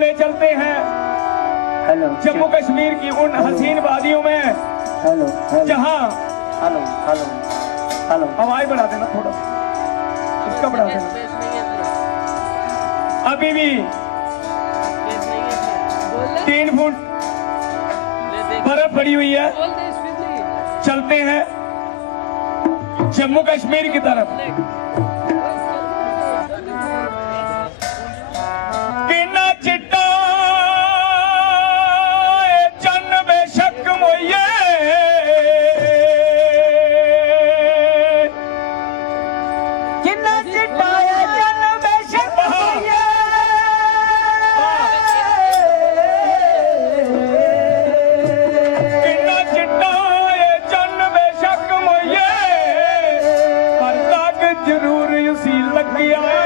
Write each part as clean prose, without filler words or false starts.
ले चलते हैं जम्मू कश्मीर की उन हसीन वादियों में जहां आवाज बढ़ा देना थोड़ा सा, इसका बढ़ा देना। अभी भी 3 फुट बर्फ पड़ी हुई है। चलते हैं जम्मू कश्मीर की तरफ। किन्ना चिट्टा चन्न बेशक मोइये, किन्ना चिट्टा चन्न बेशक मोइये, किन्ना चिट्टा चन्न बेशक मोइये, पर तक जरूर उसी लग गया है।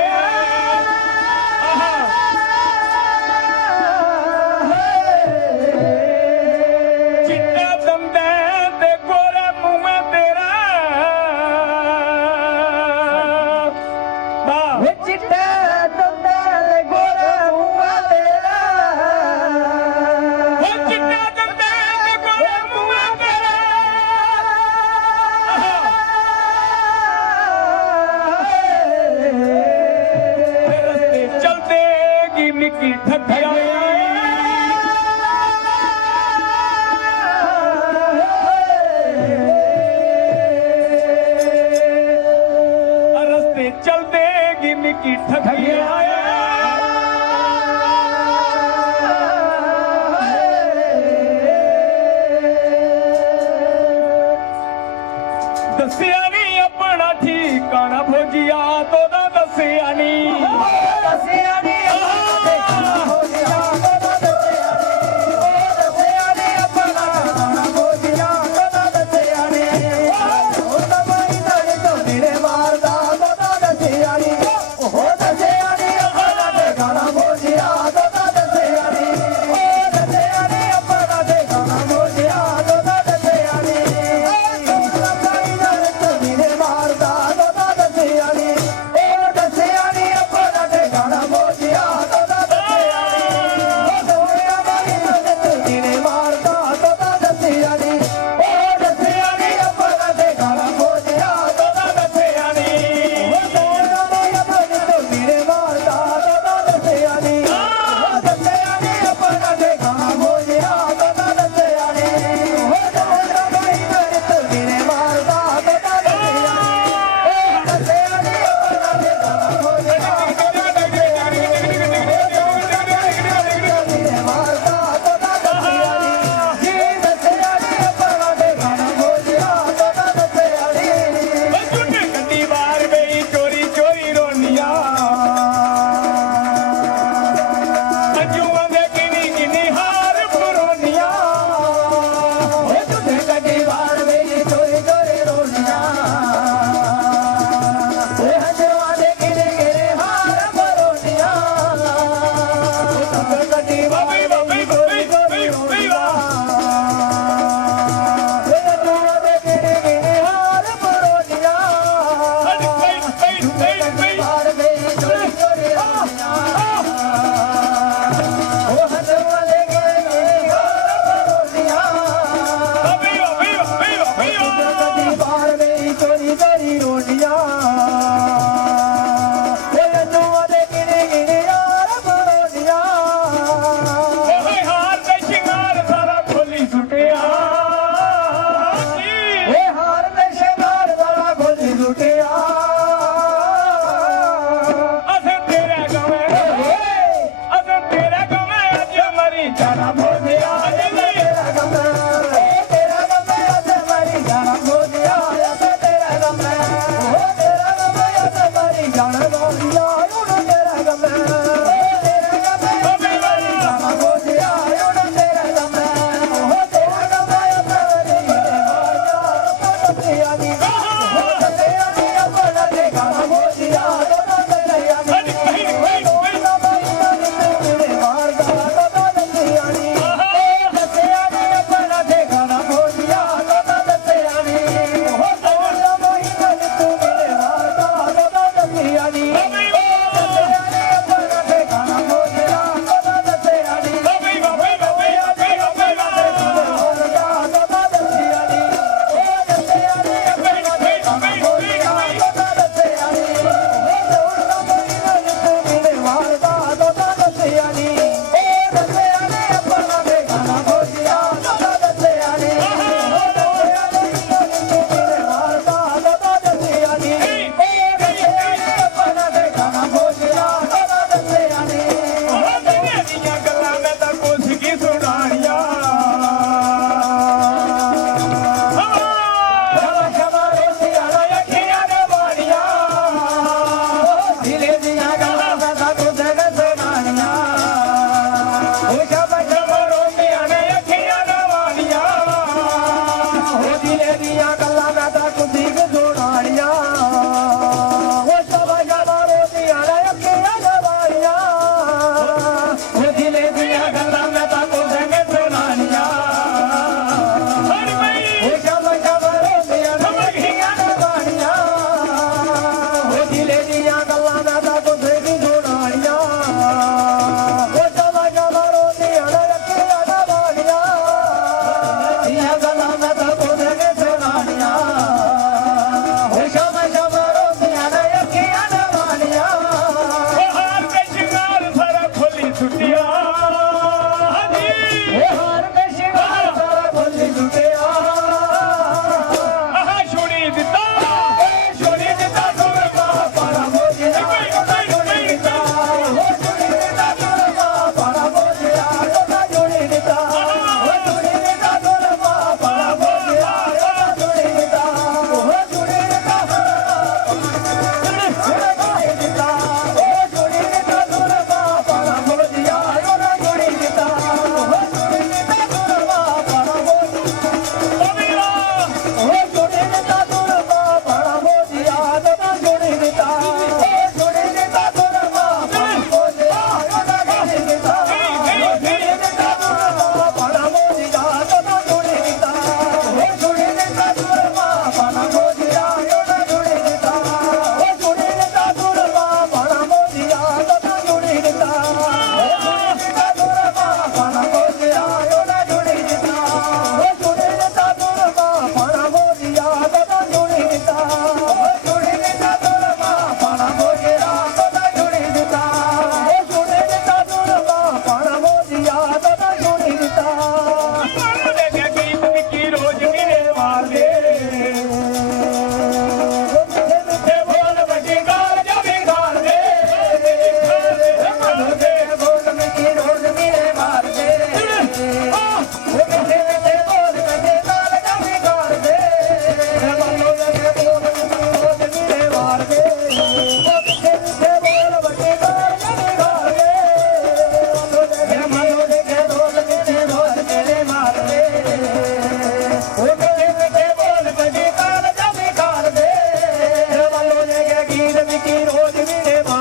दस्या नी अपना ठिकाना फौजिया तो दस्या नी, दस्या नी अपना फौजिया तो दस्या नी, अपना फौजिया तो दस्या नी, ओ दबाई दर तो मेरे मारदा तो दस्या नी, ओ दस्या नी अपना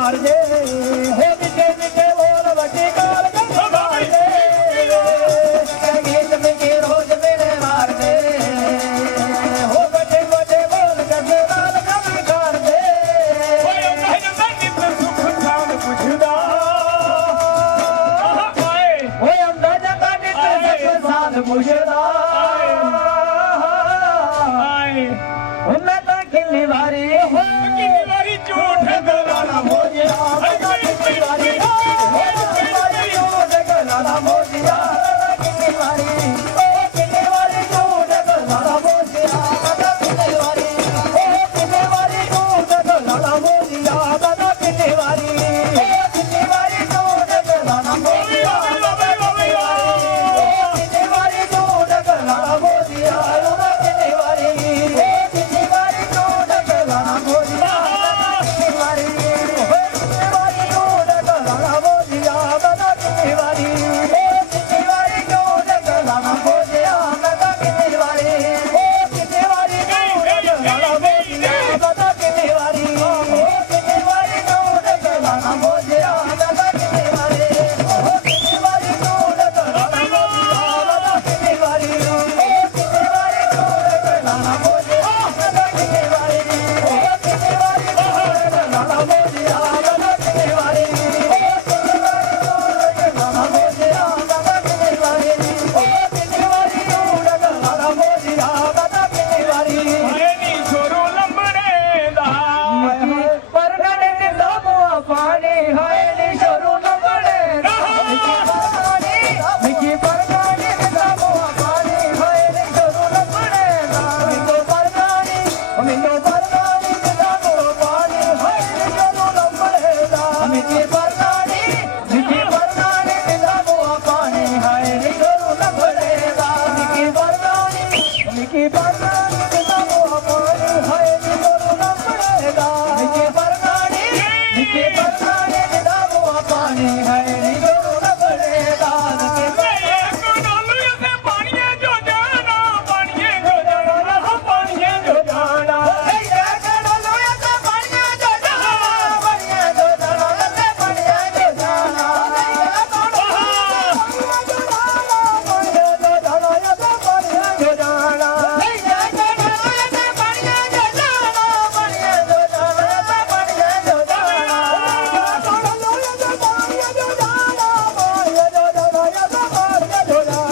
ਮਾਰ ਜੇ ਹੋ ਮਿੱਠੇ ਮਿੱਠੇ ਬੋਲ ਵੱਡੀ ਕਾਲ ਗੱਡੀ ਮਾਰ ਜੇ ਗੀਤ ਮਿੱਠੇ ਰੋਜ਼ ਮੇਰੇ ਮਾਰ ਦੇ ਹੋ ਵੱਡੇ ਵੱਡੇ ਬੋਲ ਗੱਡੀ ਕਾਲ ਗੱਡੀ ਕਰ ਦੇ ਓਏ ਕਹਿ ਜਾਂਦਾ ਨਿਤ ਸੁਖ ਸਾਂਦ ਪੁੱਛਦਾ ਓਏ ਆਉਂਦਾ ਜਾਂਦਾ ਨਿਤ ਸੁਖ ਸਾਂਦ ਪੁੱਛਦਾ ਮੈਂ ਤਾਂ ਕਿੰਨੀ ਵਾਰੀ ਝੂਠ ਗਲਾਣਾ ਹੋ ਗਿਆ ਕਿੰਨੀ ਵਾਰੀ ਝੂਠ ਗਲਾਣਾ ਹੋ ਗਿਆ ਕਿੰਨੀ ਵਾਰੀ ਕਿੰਨੀ ਵਾਰੀ ਝੂਠ ਗਲਾਣਾ ਹੋ ਗਿਆ ਕਿੰਨੀ ਵਾਰੀ ਕਿੰਨੀ ਵਾਰੀ ਝੂਠ ਗਲਾਣਾ ਹੋ ਗਿਆ ਕਿੰਨੀ ਵਾਰੀ ਕਿੰਨੀ ਵਾਰੀ ਝੂਠ ਗਲਾਣਾ ਹੋ ਗਿਆ ਕਿੰਨੀ ਵਾਰੀ ਝੂਠ ਗਲਾਣਾ ਹੋ ਗਿਆ ਕਿੰਨੀ ਵਾਰੀ